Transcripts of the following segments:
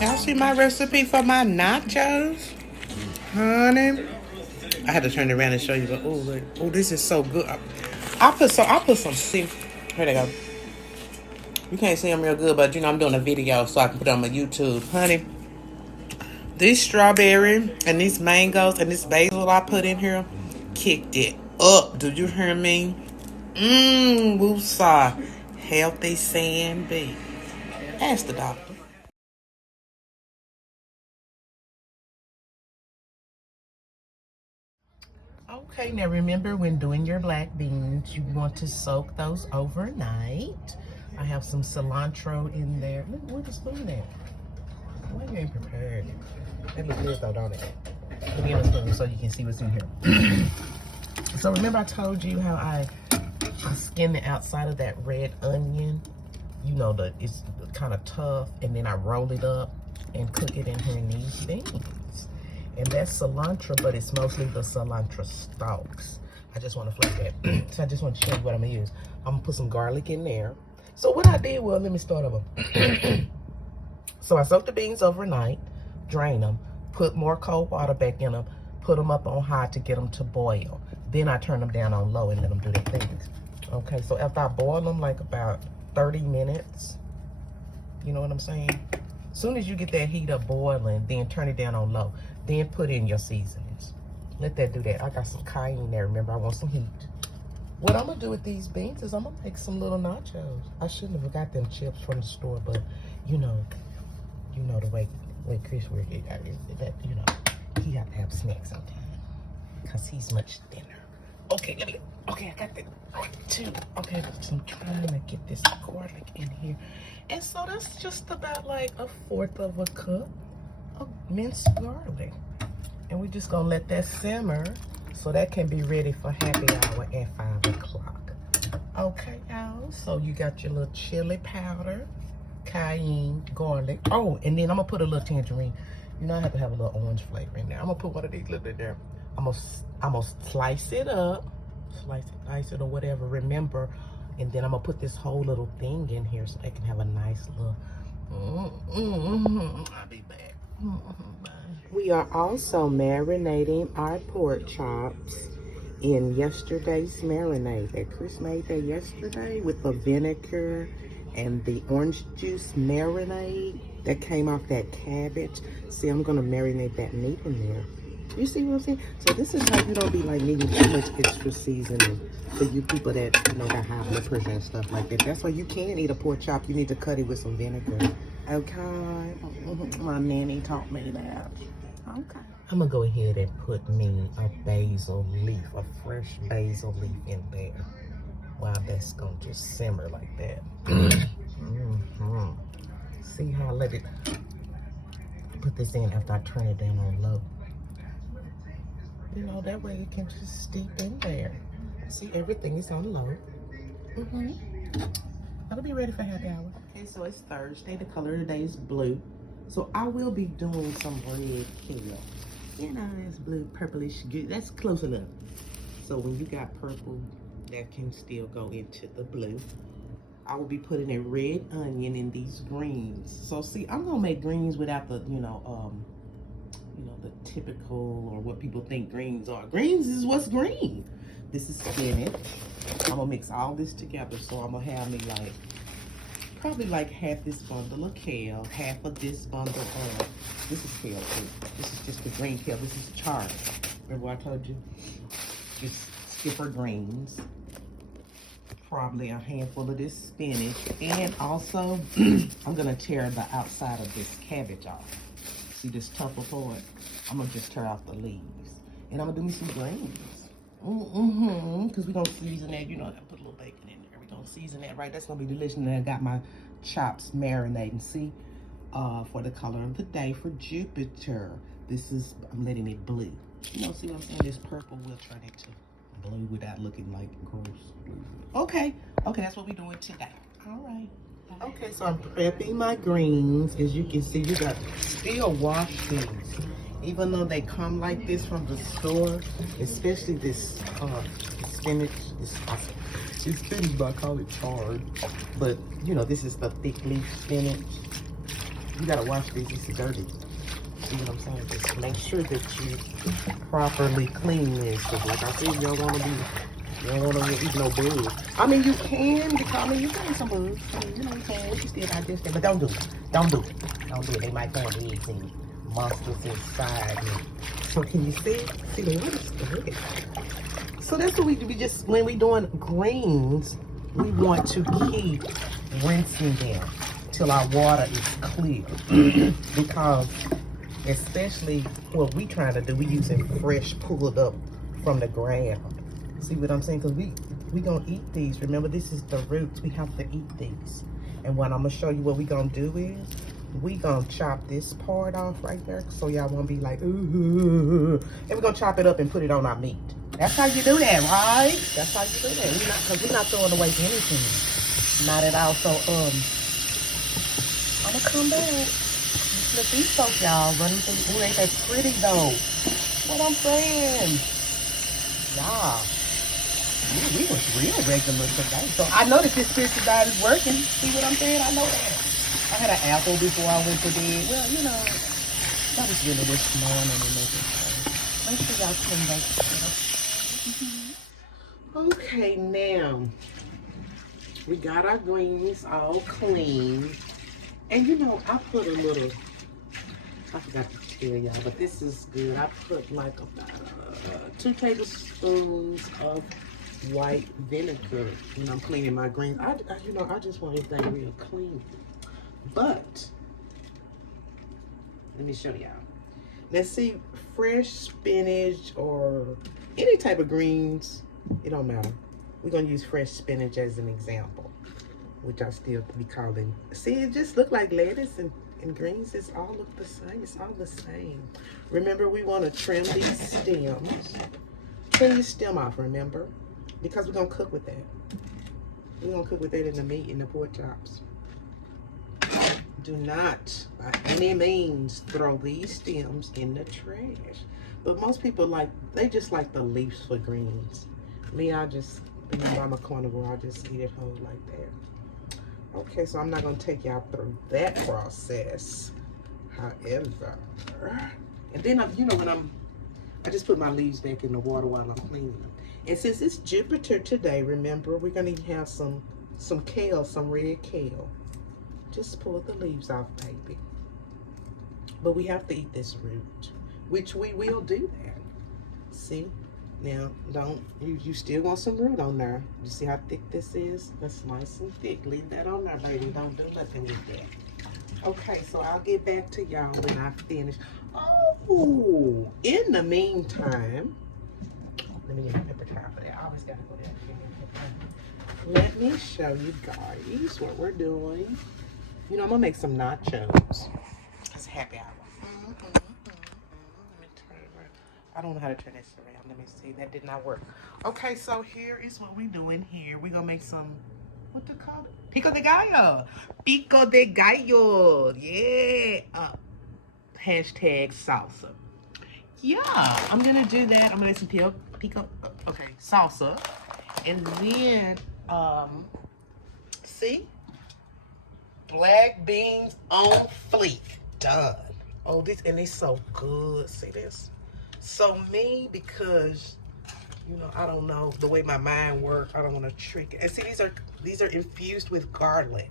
Y'all see my recipe for my nachos? Honey. I had to turn it around and show you, but oh, this is so good. I'll put some see. Here they go. You can't see them real good, but you know I'm doing a video so I can put it on my YouTube. Honey, this strawberry and these mangoes and this basil I put in here kicked it up. Do you hear me? Woosah. Healthy sand beef. Ask the doctor. Okay, now remember when doing your black beans, you want to soak those overnight. I have some cilantro in there. Look, where's the spoon at? Why you ain't prepared? That looks good though, don't it? Put me in a spoon so you can see what's in here. So remember I told you how I skin the outside of that red onion? You know, it's kind of tough, and then I roll it up and cook it in here in these beans. And that's cilantro, but it's mostly the cilantro stalks. I just want to flavor that. So I just want to show you what I'm going to use. I'm going to put some garlic in there. So what I did was, let me start over. So I soaked the beans overnight, drain them, put more cold water back in them, put them up on high to get them to boil. Then I turn them down on low and let them do their things. Okay, so after I boil them like about 30 minutes, you know what I'm saying? As soon as you get that heat up boiling, then turn it down on low. Then put in your seasonings. Let that do that. I got some cayenne there. Remember, I want some heat. What I'm going to do with these beans is I'm going to make some little nachos. I shouldn't have got them chips from the store, but you know the way Chris works, you know, he got to have snacks sometimes because he's much thinner. Okay, I got the two. Okay, so I'm trying to get this garlic in here. And so that's just about like 1/4 of a cup of minced garlic. And we're just gonna let that simmer so that can be ready for happy hour at 5 o'clock. Okay, y'all, so you got your little chili powder, cayenne, garlic. Oh, and then I'm gonna put a little tangerine. You know, I have to have a little orange flavor in there. I'm gonna put one of these little in there. I'm gonna slice it up, slice it or whatever, remember, and then I'm gonna put this whole little thing in here so I can have a nice little, I'll be back. Bye. We are also marinating our pork chops in yesterday's marinade that Chris made that yesterday with the vinegar and the orange juice marinade that came off that cabbage. See, I'm gonna marinate that meat in there. You see what I'm saying? So this is how you don't be like needing too much extra seasoning for you people that, you know, got high blood pressure and stuff like that. That's why you can't eat a pork chop. You need to cut it with some vinegar. Okay? My nanny taught me that. Okay. I'm gonna go ahead and put me a basil leaf, a fresh basil leaf in there. Wow, that's gonna just simmer like that. See how I let it put this in after I turn it down on low. You know, that way it can just steep in there. See, everything is on low. I'll be ready for happy hour. Okay, so it's Thursday. The color of the day is blue. So I will be doing some red kale. You know, it's blue, purplish, good. That's close enough. So when you got purple, that can still go into the blue. I will be putting a red onion in these greens. So see, I'm gonna make greens without the, the typical or what people think greens are. Greens is what's green. This is spinach. I'm gonna mix all this together. So I'm gonna have me like, probably like half this bundle of kale, half of this bundle of, this is kale too. This is just the green kale. This is charred. Remember what I told you? Just skipper greens. Probably a handful of this spinach. And also, I'm gonna tear the outside of this cabbage off. See this tougher part? I'm gonna just tear off the leaves. And I'm gonna do me some greens. Because we're gonna season that, you know, I put a little bacon in there. We're gonna season that, right? That's gonna be delicious. And I got my chops marinating. See, for the color of the day for Jupiter. This is, I'm letting it blue. You know, see what I'm saying? This purple will turn into blue without looking like gross blue. Okay, that's what we're doing today. All right. Okay, so I'm prepping my greens. As you can see, you got still wash these. Even though they come like this from the store, especially this spinach is awesome. This spinach, I call it chard. But, you know, this is the thick leaf spinach. You gotta wash these, it's dirty. See what I'm saying? Just make sure that you properly clean this. Cause like I said, you don't wanna eat no bugs. I mean, you can, because I mean, you can eat some bugs. I mean, you know, you can, you still digest it, but don't do it. Don't do it. Don't do it. They might find eggs and monsters inside me. So can you see? See the water stirred. So that's what we do. We just, when we doing greens, we want to keep rinsing them till our water is clear. Because especially what we trying to do, we using fresh pulled up from the ground. See what I'm saying? Because we gonna eat these. Remember, this is the roots. We have to eat these. And what I'm gonna show you what we gonna do is, we gonna chop this part off right there, so y'all won't be like, ooh. And we're gonna chop it up and put it on our meat. That's how you do that, right? That's how you do that. Because we're not throwing away anything. Not at all. So, I'm gonna come back. Look, these folks, y'all, running through. Ooh, ain't that pretty, though? What I'm saying. Y'all. We was real regular today. So, I know that this spiritual diet is working. See what I'm saying? I know that. I had an apple before I went to bed. Well, you know, that was really this morning and making sure. Make sure y'all clean those. Okay, now we got our greens all clean. And you know, I put a little, I forgot to tell y'all, but this is good. I put like about 2 tablespoons of white vinegar when I'm cleaning my greens. You know, I just want everything real clean. But let me show y'all. Let's see, fresh spinach or any type of greens, it don't matter. We're gonna use fresh spinach as an example, which I still be calling. See, it just look like lettuce and greens. It's all look the same. It's all the same. Remember, we want to trim these stems. Trim your stem off, remember, because we're gonna cook with that. We're gonna cook with that in the meat, in the pork chops. Do not, by any means, throw these stems in the trash. But most people they just like the leaves for greens. Me, I just, I'm a carnivore, I just eat it whole like that. Okay, so I'm not gonna take y'all through that process. However, and then you know, I just put my leaves back in the water while I'm cleaning them. And since it's Jupiter today, remember, we're gonna have some kale, some red kale. Just pull the leaves off, baby. But we have to eat this root, which we will do that. See? Now, you still want some root on there. You see how thick this is? That's nice and thick. Leave that on there, baby. Don't do nothing with that. Okay, so I'll get back to y'all when I finish. Oh, in the meantime, let me get a paper towel for that. I always gotta go there. Let me show you guys what we're doing. You know, I'm gonna make some nachos. It's happy hour. Let me turn it around. I don't know how to turn this around. Let me see. That did not work. Okay, so here is what we're doing here. We're gonna make some, what to call it? Pico de Gallo. Pico de Gallo. Yeah. Hashtag salsa. Yeah, I'm gonna do that. I'm gonna make some salsa. And then, see? Black beans on fleek. Done. Oh, and it's so good. See this? So me, because, you know, I don't know the way my mind works. I don't want to trick it. And see, these are infused with garlic.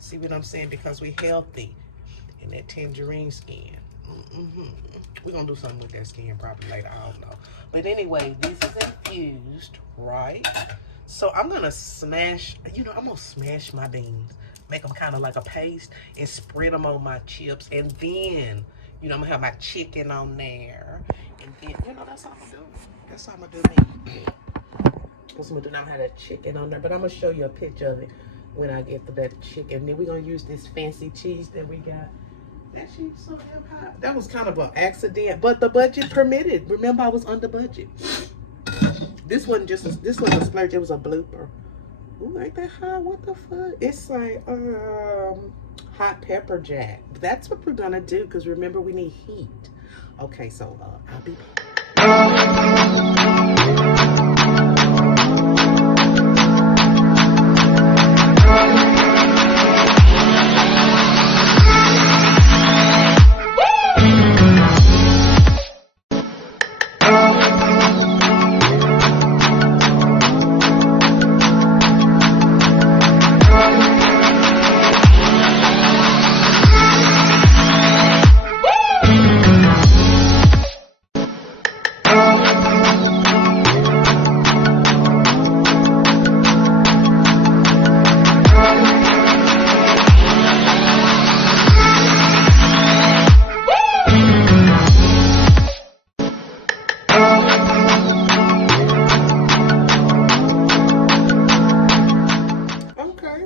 See what I'm saying? Because we healthy. And that tangerine skin. We're going to do something with that skin probably later. I don't know. But anyway, this is infused, right? So I'm going to smash, you know, I'm going to smash my beans. Make them kind of like a paste and spread them on my chips. And then, you know, I'm going to have my chicken on there. And then, you know, that's how I'm going to do. That's how I'm going to do me. That's what I'm going to do. I'm going to have that chicken on there. But I'm going to show you a picture of it. when I get the better chicken. Then we're gonna use this fancy cheese that we got. That cheese so damn hot. That was kind of an accident, but the budget permitted. Remember, I was under budget. This wasn't this wasn't a splurge, it was a blooper. Ooh, ain't that hot? What the fuck? It's like hot pepper jack. That's what we're gonna do, because remember, we need heat. Okay, so I'll be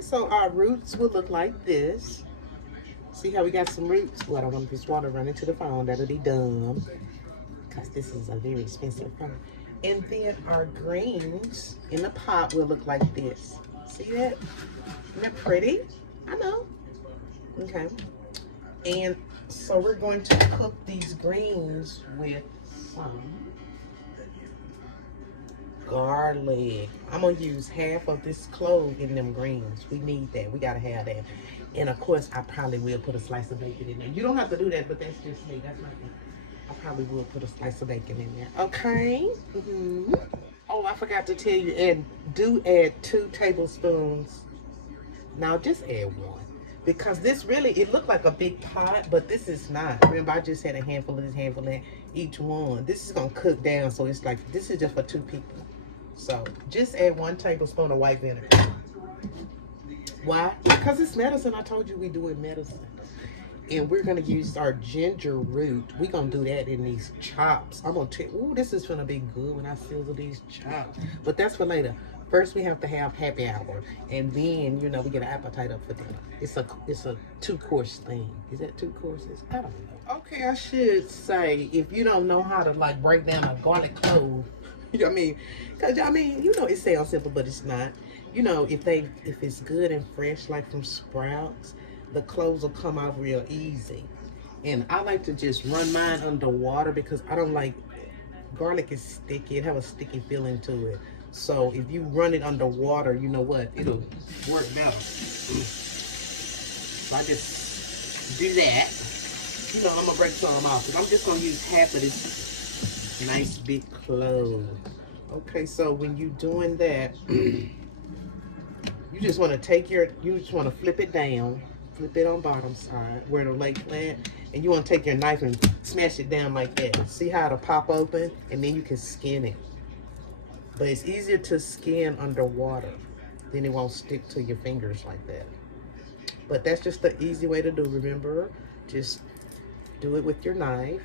so our roots will look like this. See how we got some roots? Well, I don't want this water running to the phone. That'll be dumb, because this is a very expensive phone. And then our greens in the pot will look like this. See that? Isn't that pretty? I know. Okay. And so we're going to cook these greens with some garlic. I'm gonna use half of this clove in them greens. We need that. We gotta have that. And of course, I probably will put a slice of bacon in there. You don't have to do that, but that's just me. That's my thing. I probably will put a slice of bacon in there. Okay. Oh, I forgot to tell you, and do add 2 tablespoons. Now just add 1. Because this really, it looked like a big pot, but this is not. Remember, I just had a handful of this, handful of that, each one. This is gonna cook down, so it's like, this is just for 2 people. So just add 1 tablespoon of white vinegar. Why? Because it's medicine. I told you we do it medicine. And we're gonna use our ginger root. We're gonna do that in these chops. I'm gonna tell you, ooh, this is gonna be good when I sizzle these chops. But that's for later. First, we have to have happy hour, and then, you know, we get an appetite up for dinner. It's a 2-course thing. Is that 2 courses? I don't know. Okay, I should say, if you don't know how to like break down a garlic clove, you know what I mean? Because I mean, you know, it sounds simple, but it's not. You know, if it's good and fresh, like from Sprouts, the cloves will come out real easy. And I like to just run mine under water, because I don't like, garlic is sticky. It have a sticky feeling to it. So if you run it under water, you know what? It'll work better. So I just do that. You know, I'm gonna break some off. I'm just gonna use half of this nice big clove. Okay, so when you're doing that, you just want to flip it down, flip it on bottom side where it'll lay flat, and you want to take your knife and smash it down like that. See how it'll pop open, and then you can skin it. But it's easier to skin underwater. Then it won't stick to your fingers like that. But that's just the easy way to do. Remember, just do it with your knife.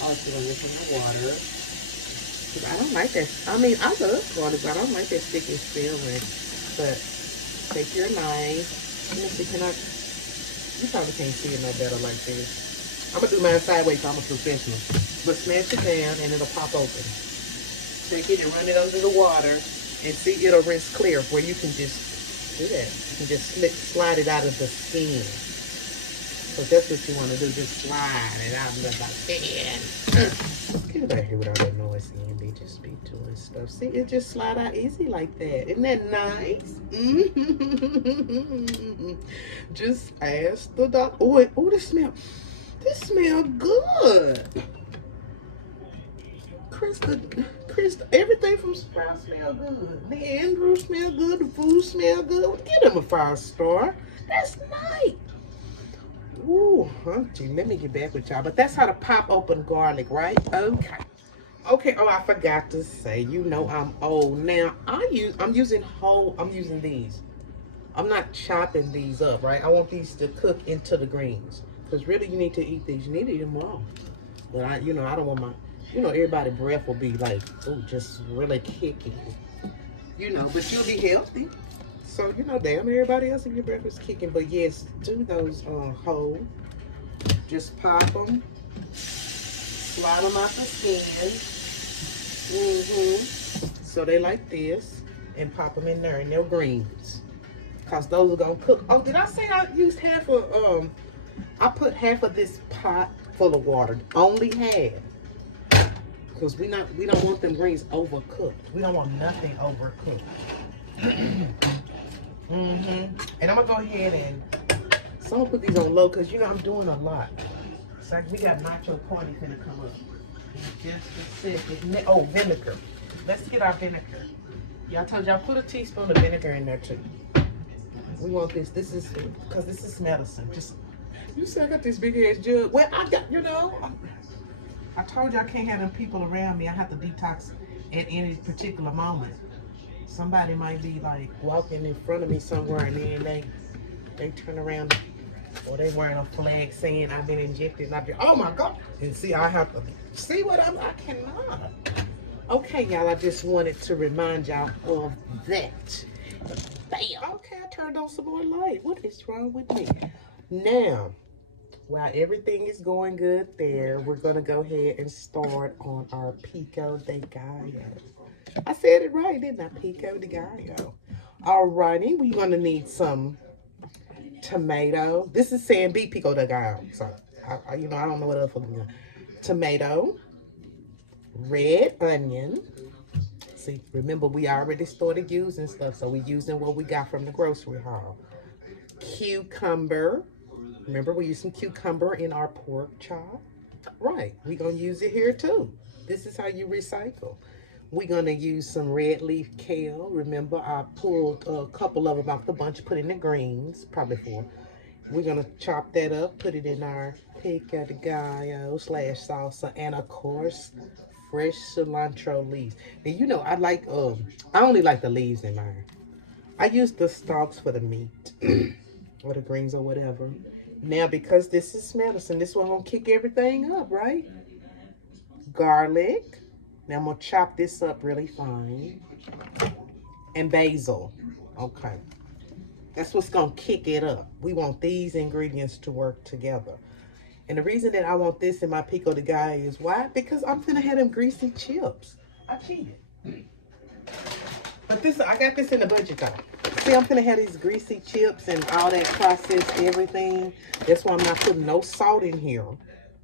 Also, look in the water. I don't like that. I mean, I love garlic, but I don't like that sticky feeling. But take your knife. Let me see, you probably can't see it no better like this. I'm gonna do mine sideways, so I'm a professional. But smash it down and it'll pop open. Take it and run it under the water, and see, it'll rinse clear, where you can just do that. You can just slide it out of the skin. So that's what you want to do, just slide it out of the skin. Get out here without that noise, Andy. Just be doing stuff. See, it just slide out easy like that. Isn't that nice? Just ask the doctor. Oh, this smell good. Krista, everything from Sprout smell good. The Andrews smell good. The food smell good. Give them a 5-star. That's nice. Ooh, gee, let me get back with y'all. But that's how to pop open garlic, right? Okay. Okay. Oh, I forgot to say. You know I'm old now. I'm using these. I'm not chopping these up, right? I want these to cook into the greens, because really you need to eat these. You need to eat them raw. But I don't want my. Everybody's breath will be like, oh, just really kicking. But you'll be healthy. So, you know, damn, everybody else in your breakfast kicking. But yes, do those whole. Just pop them. Slide them out the skin. So they like this. And pop them in there in their greens. Because those are going to cook. Oh, did I say I used half of, I put half of this pot full of water. Only half. Because we don't want them greens overcooked. We don't want nothing overcooked. And I'm gonna go ahead and so I'm gonna put these on low because you know I'm doing a lot. It's like we got nacho party finna come up. Just a second. Oh, vinegar. Let's get our vinegar. Yeah, I told y'all put a teaspoon of vinegar in there too. We want this. This is because this is medicine. Just you see, I got this big ass jug. Well, I got I told you I can't have them people around me. I have to detox at any particular moment. Somebody might be like walking in front of me somewhere and then they turn around or they wearing a flag saying I've been injected. And oh my God. And see, I have to see what I cannot. Okay, y'all, I just wanted to remind y'all of that. Bam. Okay, I turned on some more light. What is wrong with me? Now, while everything is going good there, we're going to go ahead and start on our Pico de Gallo. I said it right, didn't I? Pico de Gallo. Alrighty, we're going to need some tomato. This is saying B Pico de Gallo. So, I don't know what else I'm doing. Tomato, red onion. See, remember, we already started using stuff, so we're using what we got from the grocery haul. Cucumber. Remember, we use some cucumber in our pork chop. Right, we're going to use it here too. This is how you recycle. We're going to use some red leaf kale. Remember, I pulled a couple of them off the bunch, put in the greens, probably 4. We're going to chop that up, put it in our pico de gallo / salsa, and of course, fresh cilantro leaves. And you know, I only like the leaves in mine. I use the stalks for the meat or the greens or whatever. Now, because this is medicine, this one gonna kick everything up, right? Garlic. Now I'm gonna chop this up really fine. And basil. Okay. That's what's gonna kick it up. We want these ingredients to work together. And the reason that I want this in my pico de gallo is why? Because I'm gonna have them greasy chips. I cheated. But I got this in the budget though. See, I'm gonna have these greasy chips and all that processed everything. That's why I'm not putting no salt in here.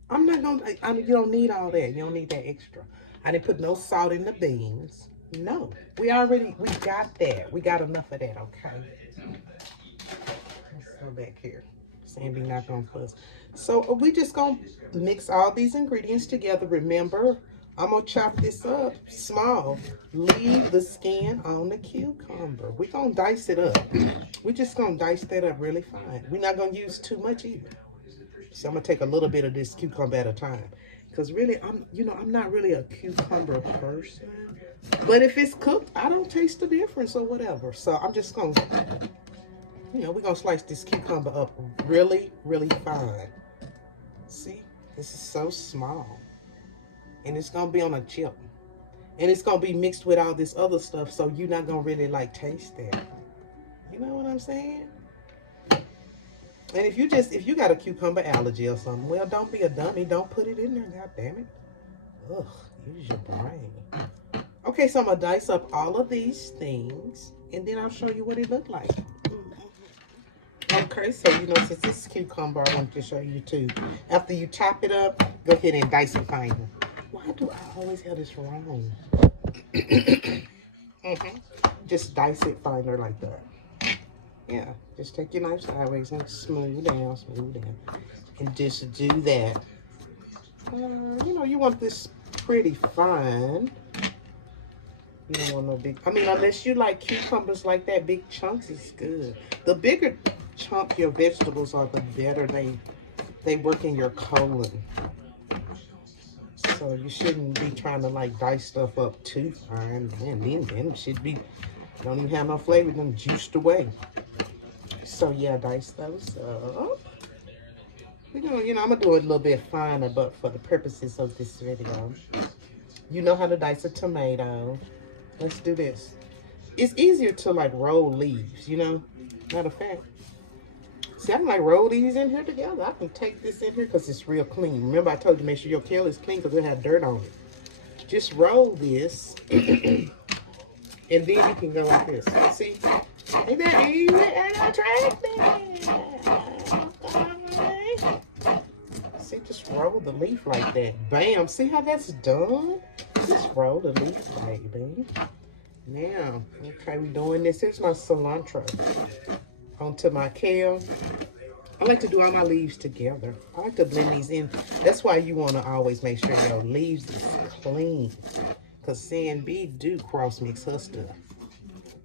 I'm not gonna, you don't need all that. You don't need that extra. I didn't put no salt in the beans. No, we got that. We got enough of that, okay? Let's go back here. Sandy not gonna fuss. So we just gonna mix all these ingredients together. Remember, I'm gonna chop this up small. Leave the skin on the cucumber. We're gonna dice it up. We're just gonna dice that up really fine. We're not gonna use too much either. So I'm gonna take a little bit of this cucumber at a time. Because really, I'm not really a cucumber person. But if it's cooked, I don't taste the difference or whatever. So I'm just gonna, we're gonna slice this cucumber up really, really fine. See, this is so small. And it's gonna be on a chip. And it's gonna be mixed with all this other stuff, so you're not gonna really taste that. You know what I'm saying? And if you got a cucumber allergy or something, well, don't be a dummy. Don't put it in there, god damn it. Ugh, use your brain. Okay, so I'm gonna dice up all of these things, and then I'll show you what it looked like. Okay, so since this is cucumber, I want to show you too. After you chop it up, go ahead and dice it fine. Why do I always have this wrong? Just dice it finer like that. Yeah, just take your knife sideways and smooth down. And just do that. You want this pretty fine. You don't want no big, unless you like cucumbers like that, big chunks is good. The bigger chunk your vegetables are, the better they work in your colon. So you shouldn't be trying to dice stuff up too fine. Man, then it should be, don't even have no flavor, them juiced away. So yeah, dice those up. I'm gonna do it a little bit finer, but for the purposes of this video, you know how to dice a tomato. Let's do this. it's easier to like roll leaves, you know. Matter of fact, see, I can like roll these in here together. I can take this in here because it's real clean. Remember, I told you to make sure your kale is clean because it have dirt on it. Just roll this, and then you can go like this. See, ain't that easy and attractive? Okay. See, just roll the leaf like that. Bam. See how that's done? Just roll the leaf, baby. Now, okay, we're doing this. Here's my cilantro. Onto my kale. I like to do all my leaves together. I like to blend these in. That's why you want to always make sure your leaves is clean. Because CNB do cross mix her stuff.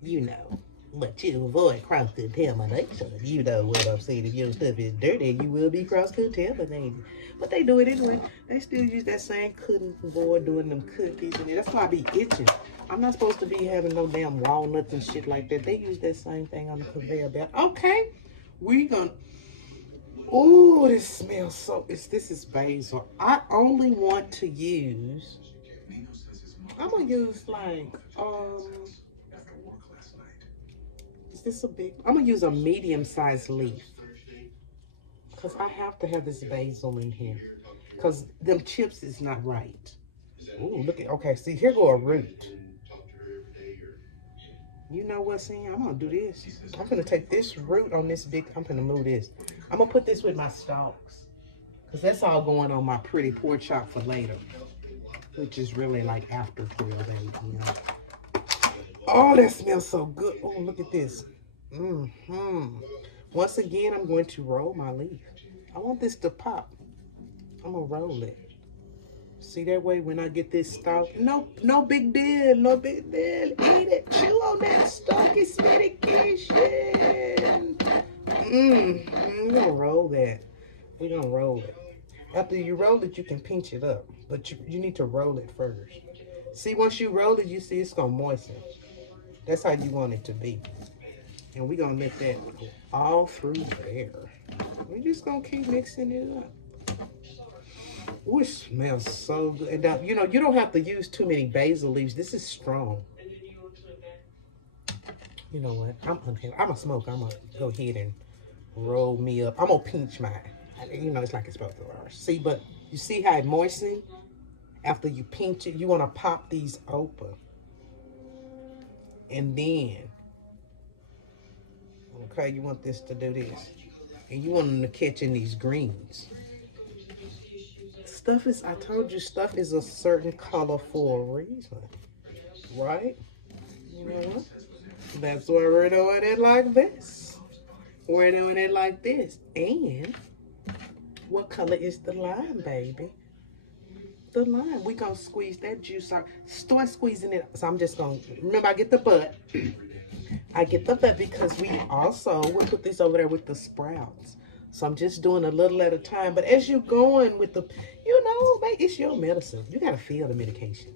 You know. But you avoid cross contamination. You know what I'm saying. If your stuff is dirty, you will be cross contaminated. But they do it anyway. They still use that same cutting board doing them cookies. And that's why I be itching. I'm not supposed to be having no damn walnuts and shit like that. They use that same thing on the conveyor belt. Okay. We gonna... Oh, this smells so... This is basil. I only want to use... I'm gonna use like... Is this a big... I'm gonna use a medium-sized leaf. Because I have to have this basil in here. Because them chips is not right. Ooh, look at... Okay, see, here go a root. You know what's in? I'm gonna do this. I'm gonna take this root on this big... I'm gonna move this. I'm gonna put this with my stalks. Because that's all going on my pretty pork chop for later. Which is really like after grill day, you know. Oh, that smells so good. Oh, look at this. Once again, I'm going to roll my leaf. I want this to pop. I'm gonna roll it. See, that way when I get this stalk, no big deal, no big deal. Eat it, chew on that stalk, it's medication. We're gonna roll that. We're gonna roll it. After you roll it, you can pinch it up, but you need to roll it first. See, once you roll it, you see it's gonna moisten. That's how you want it to be. And we're gonna let that go all through there. We're just gonna keep mixing it up. Ooh, it smells so good. And now, you know, you don't have to use too many basil leaves. This is strong. You know what? I'm a smoker. I'm gonna go ahead and roll me up. I'm gonna pinch mine. You know, it's like it's supposed to roll. See, but you see how it moistens? After you pinch it, you want to pop these open. And then, okay, you want this to do this. And you want them to catch in these greens. Stuff is, I told you, stuff is a certain color for a reason. Right? You know what? That's why we're doing it like this. We're doing it like this. And what color is the lime, baby? The lime. We're going to squeeze that juice out. Start squeezing it. So I'm just going to, remember, I get the butt. I get the butt because we also, we'll put this over there with the sprouts. So I'm just doing a little at a time. But as you're going with the, you know, it's your medicine. You got to feel the medication.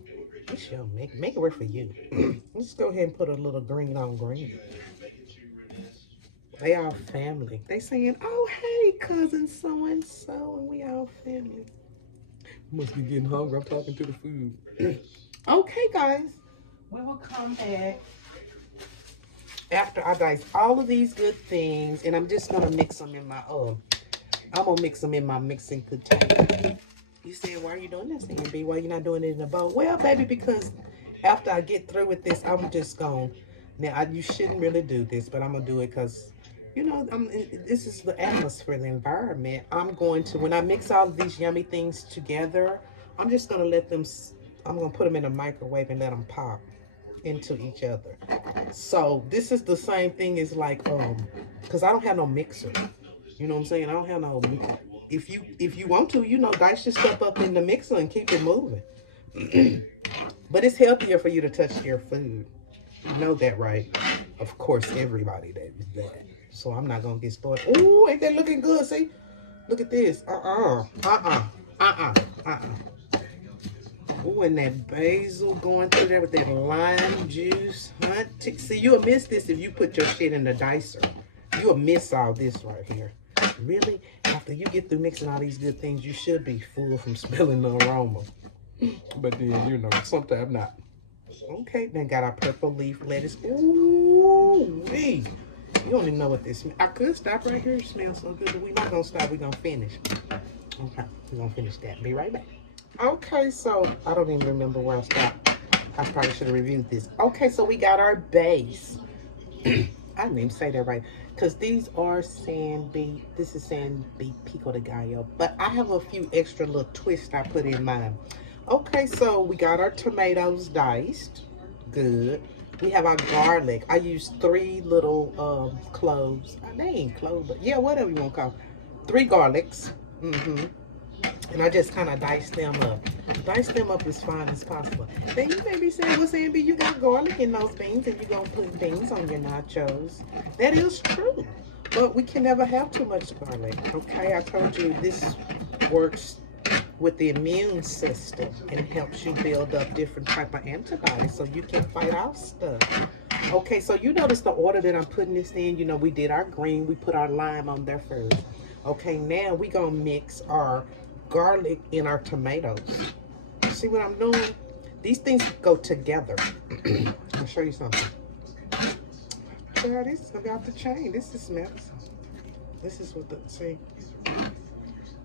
It's your, make it work for you. Let's go ahead and put a little green on green. They all family. They saying, oh, hey, cousin so-and-so, and we all family. Must be getting hungry. I'm talking to the food. Okay, guys. We will come back after I dice all of these good things, and I'm just going to mix them in my, I'm going to mix them in my mixing container. You said, why are you doing this, CNB? Why are you not doing it in a bowl? Well, baby, because after I get through with this, I'm just going, now, you shouldn't really do this, but I'm going to do it because, you know, this is the atmosphere, the environment. I'm going to, when I mix all of these yummy things together, I'm just going to let them, I'm going to put them in the microwave and let them pop into each other. So this is the same thing as like, because I don't have no mixer. You know what I'm saying? I don't have no, if you want to, you know, dice your stuff up in the mixer and keep it moving. But it's healthier for you to touch your food. You know that, right? Of course, everybody that is that. So I'm not gonna get started. Ooh, ain't that looking good? See? Look at this. Ooh, and that basil going through there with that lime juice. Huh? See, you'll miss this if you put your shit in the dicer. You'll miss all this right here. Really? After you get through mixing all these good things, you should be full from smelling the aroma. But then, you know, sometimes not. Okay, then got our purple leaf lettuce. Ooh, wee. You don't even know what this smells. I could stop right here. It smells so good, but we're not gonna stop. We're gonna finish. Okay, we're gonna finish that. Be right back. Okay, so I don't even remember where I stopped. I probably should have reviewed this. Okay, so we got our base. I didn't even say that right. Because these are sand beet. This is sand beet Pico de Gallo. But I have a few extra little twists I put in mine. Okay, so we got our tomatoes diced. Good. We have our garlic. I used 3 little cloves. They ain't cloves, but yeah, whatever you want to call them. 3 garlics. And I just kind of diced them up. Dice them up as fine as possible. Then you may be saying, well, Sandy, you got garlic in those beans and you're going to put beans on your nachos. That is true. But we can never have too much garlic. Okay, I told you this works with the immune system and it helps you build up different type of antibodies so you can fight off stuff. Okay, so you notice the order that I'm putting this in. You know, we did our green, we put our lime on there first. Okay, now we gonna mix our garlic in our tomatoes. See what I'm doing? These things go together. I'll show you something. Yeah, this is about to change. This is medicine. This is what the, see.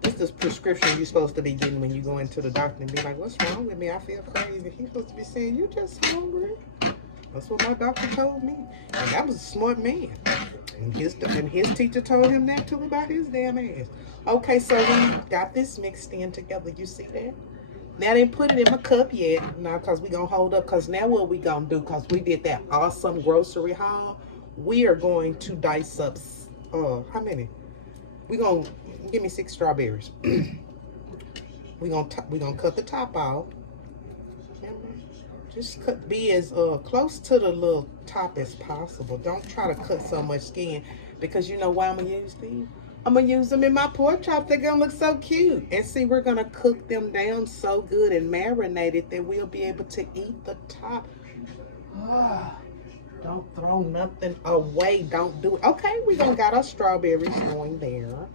This is prescription you're supposed to be getting when you go into the doctor and be like, what's wrong with me? I feel crazy. He's supposed to be saying, you just hungry. That's what my doctor told me. And that was a smart man. And his teacher told him that too about his damn ass. Okay, so we got this mixed in together. You see that? Now I didn't put it in my cup yet. Now, because we're going to hold up. Because now what we going to do, because we did that awesome grocery haul, we are going to dice up, how many? We're going to, give me 6 strawberries. we're gonna cut the top off. Just be as close to the little top as possible. Don't try to cut so much skin, because you know why I'm gonna use these? I'm gonna use them in my pork chop. They're gonna look so cute. And see, we're gonna cook them down so good and marinated that we'll be able to eat the top. Don't throw nothing away. Don't do it. Okay, we're gonna got our strawberries going there,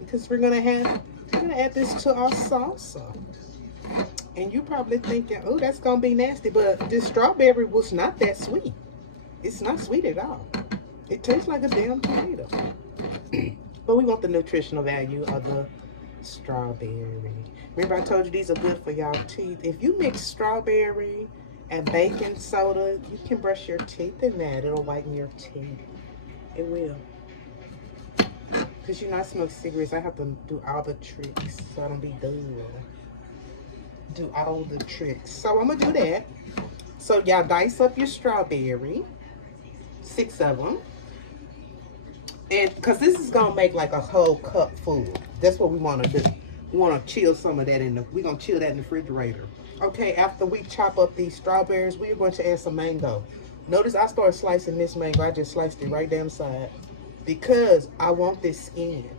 because we're gonna add this to our salsa. And you probably thinking, oh, that's gonna be nasty, but this strawberry was not that sweet. It's not sweet at all. It tastes like a damn tomato. But we want the nutritional value of the strawberry. Remember I told you these are good for y'all teeth. If you mix strawberry and baking soda, you can brush your teeth in that. It'll whiten your teeth. It will. Because you know I smoke cigarettes, I have to do all the tricks so I don't be dull. Do all the tricks. So I'm gonna do that. So y'all dice up your strawberry, 6 of them. And because this is gonna make like a whole cup full. That's what we want to do. We want to chill some of that in the, we're gonna chill that in the refrigerator. Okay, after we chop up these strawberries, we're going to add some mango. Notice I started slicing this mango. I just sliced it right down the side because I want this skin.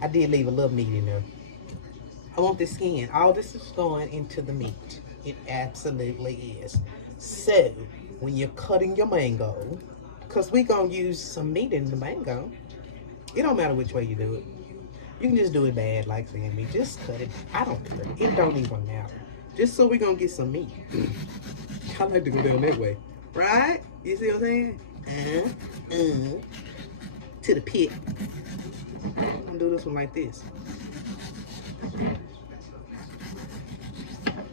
I did leave a little meat in there. I want the skin. All this is going into the meat. It absolutely is. So, when you're cutting your mango, because we're going to use some meat in the mango, it don't matter which way you do it. You can just do it bad like me. Just cut it. I don't care. It don't even matter. Just so we're going to get some meat. I like to go down that way. Right? You see what I'm saying? To the pit. I'm going to do this one like this.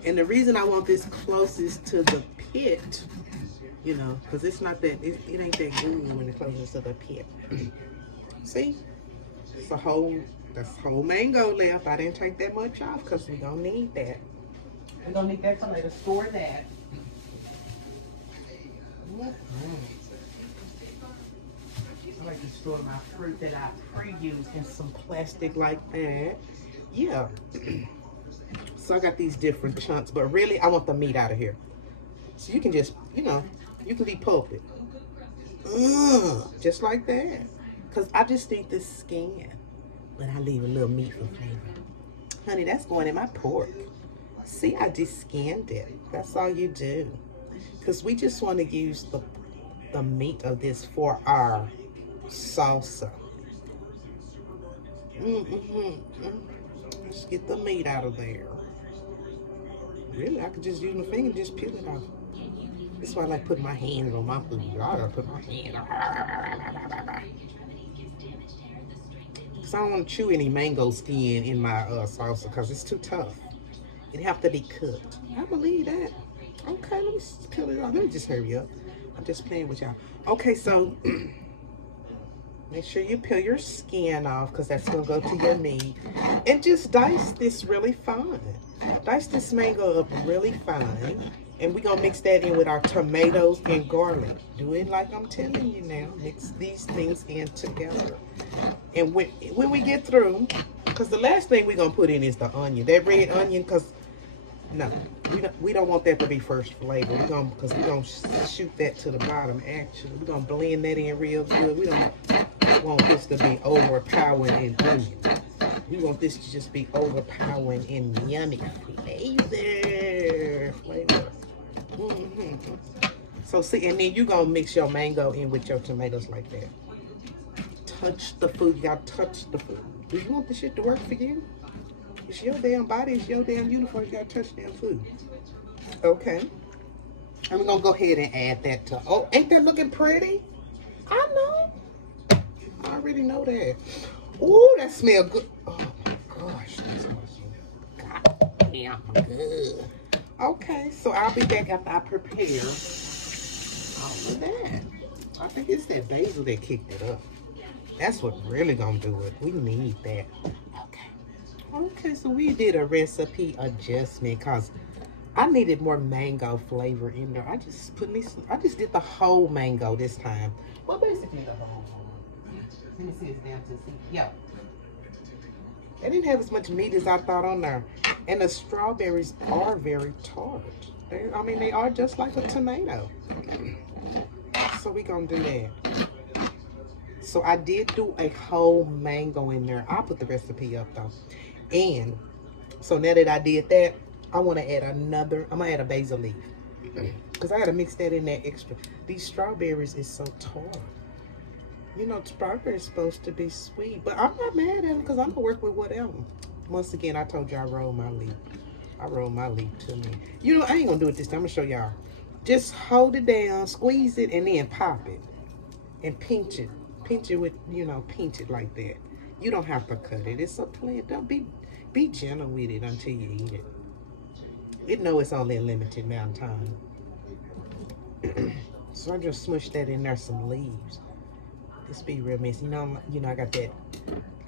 And the reason I want this closest to the pit, you know, because it's not that, it ain't that good when it's closest to the pit. See? It's a whole, that's whole mango left. I didn't take that much off because we don't need that. We're going to need that for later. Store that. I like to store my fruit that I pre-used in some plastic like that. Yeah. So I got these different chunks, but really I want the meat out of here. So you can just, you know, you can depulp it. Just like that. Because I just need the skin. But I leave a little meat for flavor. Honey, that's going in my pork. See, I just skinned it. That's all you do. Because we just want to use the meat of this for our salsa. Let's get the meat out of there. Really, I could just use my finger and just peel it off. That's why I like putting my hands on my food. I gotta put my hand on. Cause I don't want to chew any mango skin in my salsa because it's too tough. It have to be cooked. I believe that. Okay, let me peel it off. Let me just hurry up. I'm just playing with y'all. Okay, so make sure you peel your skin off because that's gonna go to your meat. And just dice this really fine. Dice this mango up really fine. And we're gonna mix that in with our tomatoes and garlic. Do it like I'm telling you now. Mix these things in together. And when we get through, because the last thing we're gonna put in is the onion. That red onion, because no, we don't want that to be first flavor. Because we're gonna shoot that to the bottom. Actually, we're gonna blend that in real good. We don't want this to be overpowering in onion. We want this to just be overpowering in yummy flavor. So see, and then you're gonna mix your mango in with your tomatoes like that. Touch the food. You gotta touch the food. Do you want this shit to work for you? It's your damn body. It's your damn uniform. You gotta touch damn food. Okay. And we're gonna go ahead and add that to. Oh, ain't that looking pretty? I know. I already know that. Ooh, that smells good. Oh my gosh, that smells goddamn good. Okay, so I'll be back after I prepare all of that. I think it's that basil that kicked it up. That's what really gonna do it. We need that. Okay, so we did a recipe adjustment because I needed more mango flavor in there. I just did the whole mango this time. Well, basically the whole. Let me see it's down to see. Yeah. They didn't have as much meat as I thought on there. And the strawberries are very tart. They are just like a tomato. So we gonna do that. So I did do a whole mango in there. I'll put the recipe up though. And so now that I did that, I want to add I'm gonna add a basil leaf. Because I gotta mix that in there extra. These strawberries is so tart. You know, strawberries supposed to be sweet, but I'm not mad at them because I'm gonna work with whatever. Once again, I told you I roll my leaf. I roll my leaf to me. You know, I ain't gonna do it this time. I'm gonna show y'all. Just hold it down, squeeze it, and then pop it. And pinch it. Pinch it with, pinch it like that. You don't have to cut it. It's a plant. Don't be gentle with it until you eat it. It know it's only a limited amount of time. So I just smushed that in there, some leaves. This be real messy. I got that.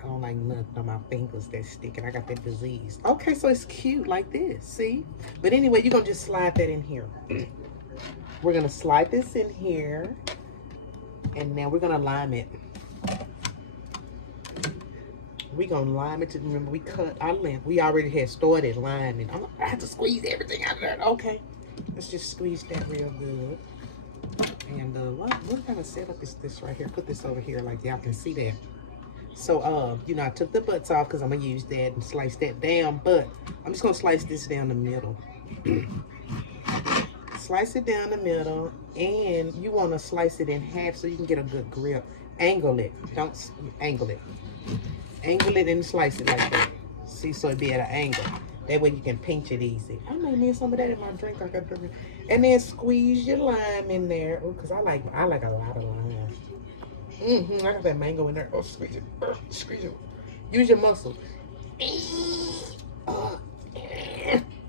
I don't like nothing on my fingers that's sticking. I got that disease. Okay, so it's cute like this. See? But anyway, you're gonna just slide that in here. We're gonna slide this in here, and now we're gonna lime it. We're gonna lime it. Remember, we cut our length. We already had started liming. I have to squeeze everything out of there. Okay, let's just squeeze that real good. And what kind of setup is this right here? Put this over here like y'all can see that. So, I took the butts off because I'm going to use that and slice that down. But I'm just going to slice this down the middle. Slice it down the middle. And you want to slice it in half so you can get a good grip. Angle it. Don't angle it. Angle it and slice it like that. See, so it be at an angle. That way you can pinch it easy. I might need some of that in my drink. I got drink. And then squeeze your lime in there. Oh, because I like a lot of lime. I got that mango in there. Oh, squeeze it. Squeeze it. Use your muscles. There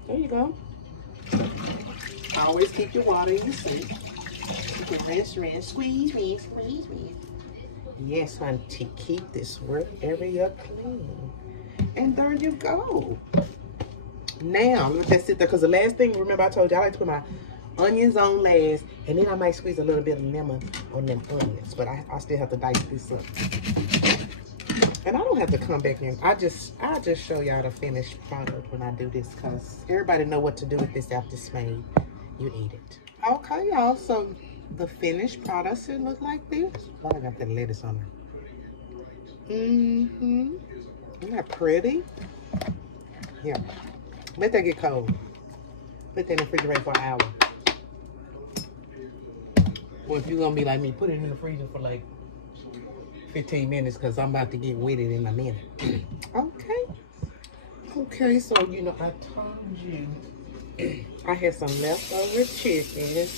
you go. Always keep your water in your sink. You can rinse, squeeze. Yes, honey, to keep this work area clean. And there you go. Now, let that sit there, because the last thing, remember I told you, I like to put my onions on last, and then I might squeeze a little bit of lemon on them onions, but I still have to dice this up. And I don't have to come back in. I'll just show y'all the finished product when I do this, because everybody know what to do with this after it's made. You eat it. Okay, y'all, so the finished product should look like this. Oh, I got that lettuce on there. Isn't that pretty? Yeah. Let that get cold. Put that in the refrigerator for an hour. Well, if you're going to be like me, put it in the freezer for like 15 minutes because I'm about to get with it in a minute. Okay, so, I told you I had some leftover chicken.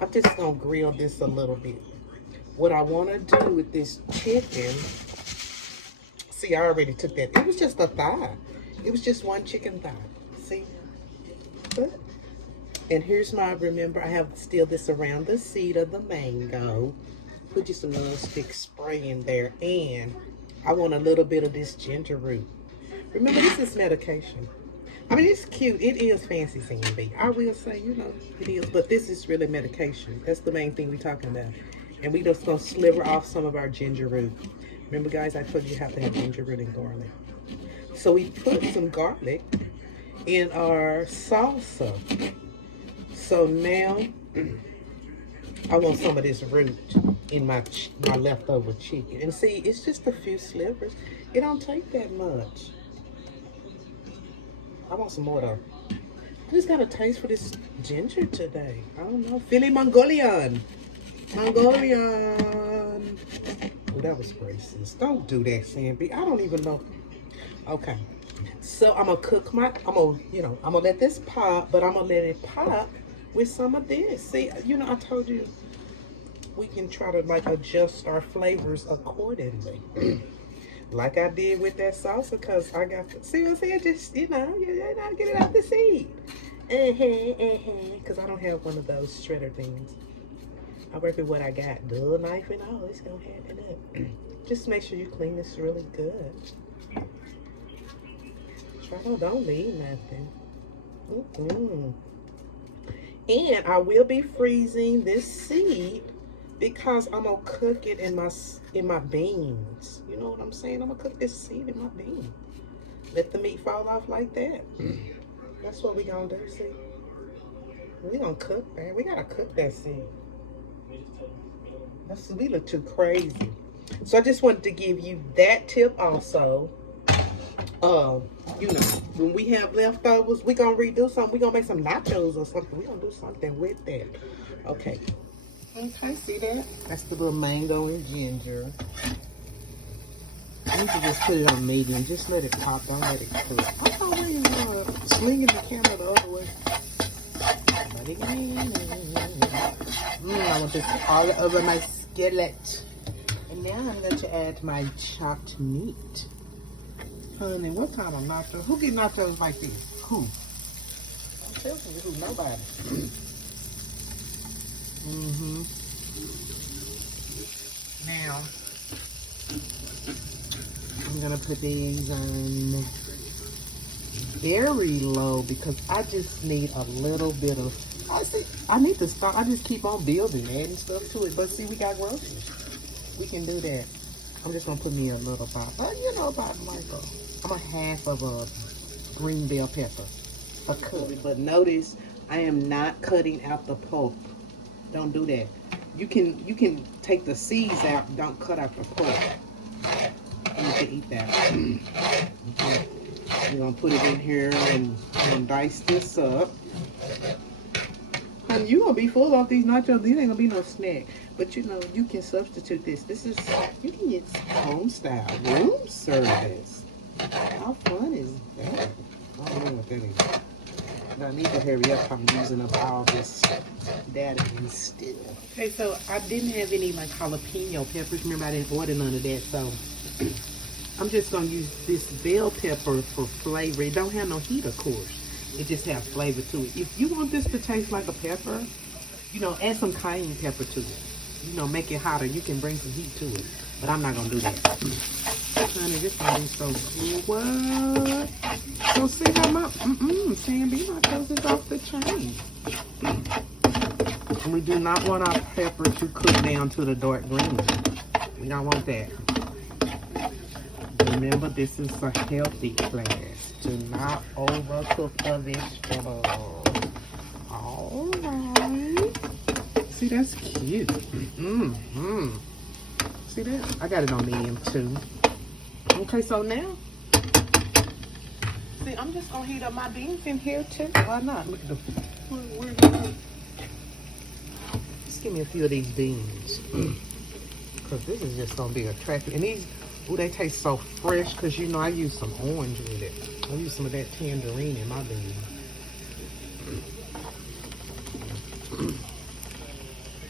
I'm just gonna grill this a little bit. What I wanna do with this chicken, see, I already took that. It was just a thigh. It was just one chicken thigh. See? But, and here's my, remember, I have still this around the seed of the mango. Put you some non-stick spray in there. And I want a little bit of this ginger root. Remember, this is medication. I mean, it's cute. It is fancy CMB. I will say, you know, it is. But this is really medication. That's the main thing we're talking about. And we just gonna sliver off some of our ginger root. Remember, guys, I told you you have to have ginger root and garlic. So we put some garlic in our salsa. So now I want some of this root in my leftover chicken. And see, it's just a few slivers. It don't take that much. I want some more though. I just got a taste for this ginger today. I don't know. Philly Mongolian. Mongolian. Oh, that was racist. Don't do that, Sandy. I don't even know. Okay. So I'm gonna cook my, I'm gonna let this pop, but I'm gonna let it pop with some of this. See, you know, I told you we can try to like adjust our flavors accordingly. Like I did with that salsa, because I got to, see what I'm saying? Just, you know, get it out the seed. Because I don't have one of those shredder things. I work with what I got. Dull knife and all. It's going to happen up. Just make sure you clean this really good. Don't leave nothing. And I will be freezing this seed because I'm gonna cook it in my beans. You know what I'm saying? I'm gonna cook this seed in my beans. Let the meat fall off like that. That's what we gonna do. See, we gonna cook that. We gotta cook that seed. We look too crazy. So I just wanted to give you that tip also. You know, when we have leftovers, we gonna redo something. We gonna make some nachos or something. We gonna do something with that. Okay. Okay, see that? That's the little mango and ginger. I need to just put it on medium. Just let it pop. Don't let it cook. I thought we were slinging the camera the other way. I want this all over my skillet. And now I'm going to add my chopped meat. Honey, what kind of nachos? Who get nachos like this? Who? I'm telling you who, nobody. Now, I'm gonna put these on very low because I just need a little bit of, I need to stop. I just keep on building, adding stuff to it. But see, we got groceries. We can do that. I'm just gonna put me a little about, you know, about like I'm a half of a green bell pepper, a cup. But notice, I am not cutting out the pulp. Don't do that. You can take the seeds out. Don't cut out the pulp. You can eat that. Okay. We're gonna put it in here and dice this up. And you gonna be full off these nachos. These ain't gonna be no snack. But you know, you can substitute this. This is, you can get Homestyle room service. How fun is that? I don't know what that is. I need to hurry up. I'm using up all this data and still. Okay, so I didn't have any like jalapeno peppers. Remember, I didn't order none of that, so I'm just gonna use this bell pepper for flavor. It don't have no heat, of course. It just has flavor to it. If you want this to taste like a pepper, you know, add some cayenne pepper to it. You know, make it hotter. You can bring some heat to it, but I'm not gonna do that. Honey, this one is so good. What? So see how my Sandy nachos is off the chain. And we do not want our pepper to cook down to the dark green. We don't want that. Remember, this is a healthy class. Do not overcook the vegetables. All right. See, that's cute. See that? I got it on medium too. Okay, so now, see, I'm just gonna heat up my beans in here too. Why not? Look at them. Just give me a few of these beans, cause this is just gonna be attractive. And these, ooh, they taste so fresh. Cause you know I use some orange with it. I use some of that tangerine in my beans.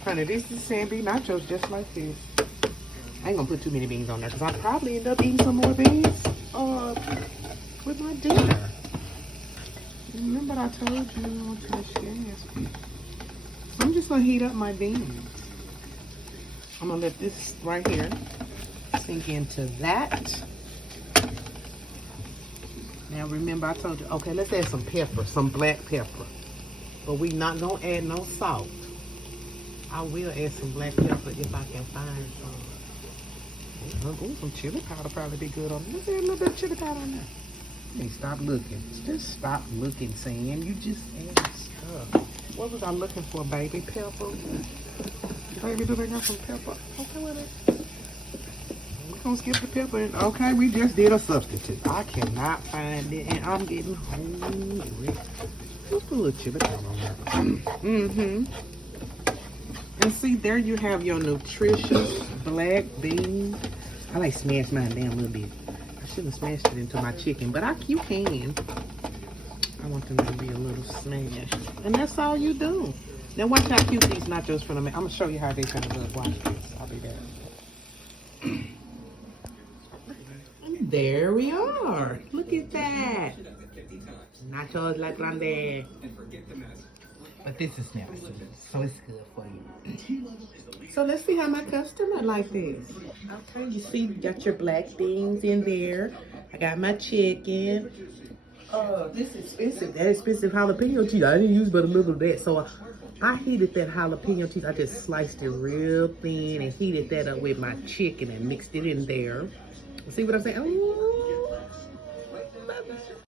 Honey, this is Sandy nachos just like this. I ain't gonna put too many beans on there because I'll probably end up eating some more beans with my dinner. Remember I told you I want to touch gas. I'm just gonna heat up my beans. I'm gonna let this right here sink into that. Now remember I told you, okay, let's add some pepper, some black pepper. But we not gonna add no salt. I will add some black pepper if I can find some. Ooh, some chili powder probably be good on it. Let's add a little bit of chili powder on there. Hey, stop looking. Just stop looking, Sam. You just add stuff. What was I looking for, baby? Pepper. Baby, do they got some pepper? Okay, with it. We're gonna skip the pepper. Okay, we just did a substitute. I cannot find it, and I'm getting hungry. Just a little chili powder on there. And see, there you have your nutritious black beans. I like smash mine down a little bit. I shouldn't have smashed it into my chicken, but you can. I want them to be a little smashed. And that's all you do. Now watch how cute these nachos from the I'm gonna show you how they gonna look. Watch this. I'll be back. And there we are. Look at that. Nachos like Grande. But this is never sweet, so it's good for you. So let's see how my customer like this. Okay, you see, you got your black beans in there. I got my chicken. This is expensive. That expensive jalapeno cheese. I didn't use but a little of that. So I heated that jalapeno cheese. I just sliced it real thin and heated that up with my chicken and mixed it in there. See what I'm saying? Oh,